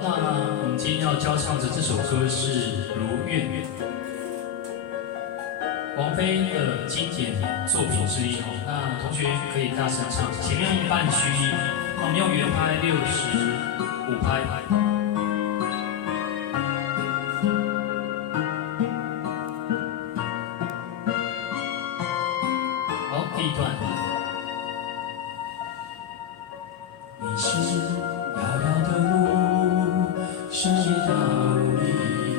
那我们今天要教唱的这首歌是《如愿》，王菲的经典作品之一。那同学可以大声唱，前面用半虚音，我们用原拍65拍。好，第一段。你是遥遥的路，深夜道里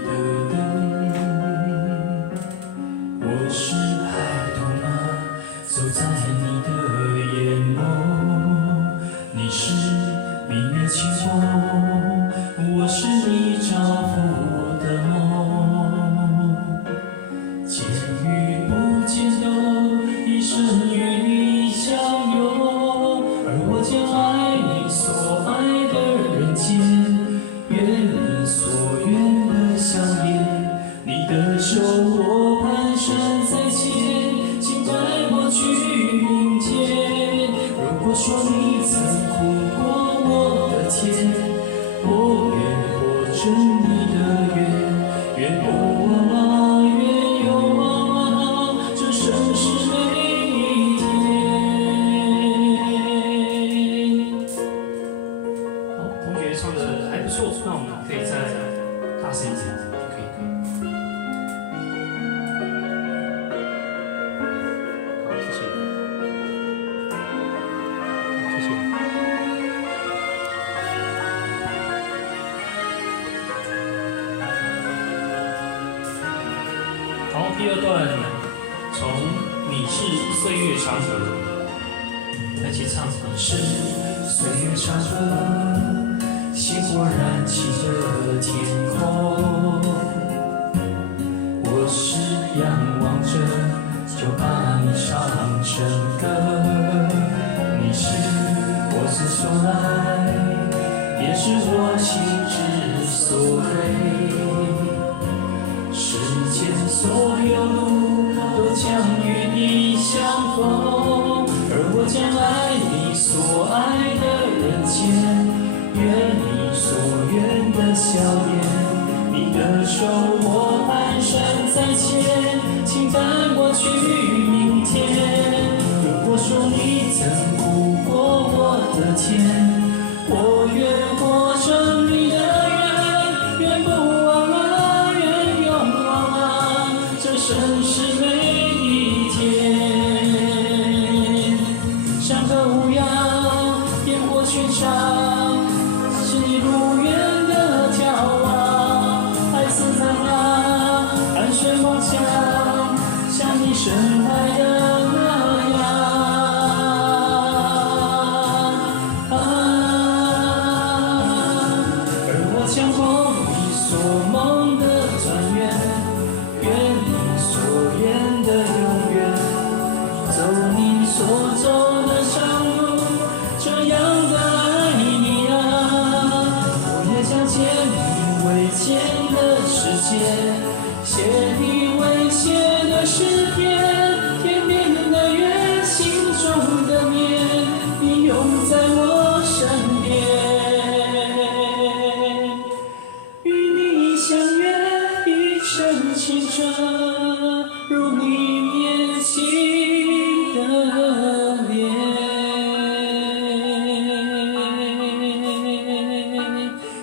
的人。我是孩童啊，走在你的眼眸。你是明月清风，我是你照拂的梦。见与不见都一生与你相拥，而我将爱你所爱的人间，愿你所愿的香烟。你的手我蹒跚在牵，请带我去明天。如果说你曾苦过我的甜，我愿活成你的愿，愿永往啊，愿永往啊，这生是每一天。好，同学唱的还不错，那我们可以再大声一点，可以。好，谢谢。谢谢。好，第二段从你是岁月长河来起唱。你是岁月长河，星火燃起的天空。我是仰望着，就把你唱成歌。你是我思所爱，也是我心之所归。世间所有路都将与你相逢，而我将爱你所爱的人间，愿你所愿的笑颜。你的手我蹒跚在牵，请带我去明天。如果说你曾苦过我的甜，我愿活成你的愿，愿不忘啊，愿永往啊，这生是每一天。山河无恙，烟火寻常，是你如愿的眺望。爱似海浪，海水梦想，像你深爱的那样。而我将梦里所梦的转圆，愿你所愿的永远，走你所走的长路，这样的爱你啊。我也将见你未见的世界，写你未写的诗篇，天边的月，心中的念，你永在我身边。与你相约一生清澈，如你年轻的脸。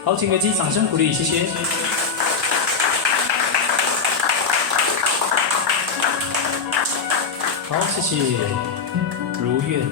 好，请给自己掌声鼓励，谢谢。好，谢谢。如愿。